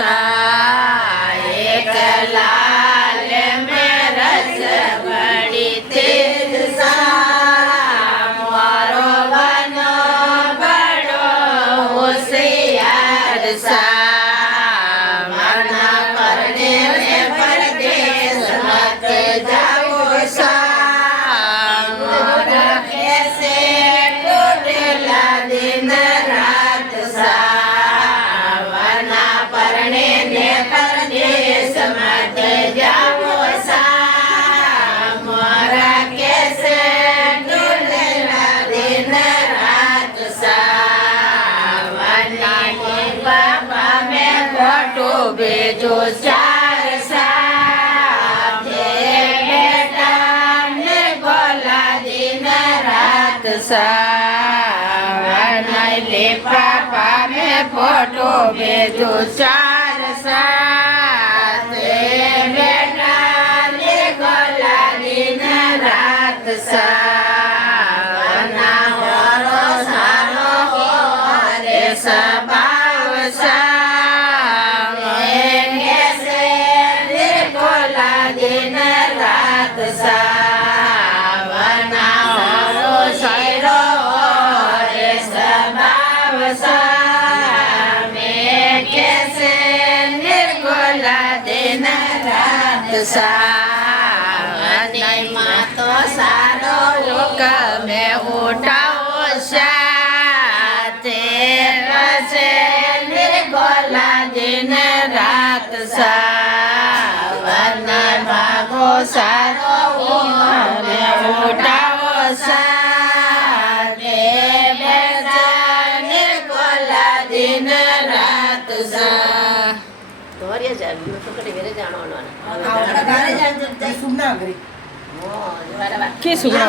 एक लाल में रस बड़ी तेज सा मारो बनो बड़ो होशियार सा मना करने में परदेश मत जाओ सा मोरा कैसे टूटला दिन रात सा मना करने में परदेश मत जाओ सा मोरा कैसे टूटला दिन रात सा मना के बाबा में फोटो भेजो चार सा बेटा ने बोला दिन रात सा ले पापा में फोटो भेजो चार सा बेटा ने बोला दिन रात सा ना हो सारो हो रे सबाव सा कैसे बोला दिन रात सा ना हो सारो रे सबाव सा कैसे निर्गोला दिन रात सा नहीं तो सारो लोक में उठाओ साथे से निर्गोला दिन रात सा वरना भागो सारो में उठाओ साथे निर्गोला दिन रात सा तोरिया जा तो कटे मेरे जानो ना गारे जान सुनना करे ओ बराबर के सुनना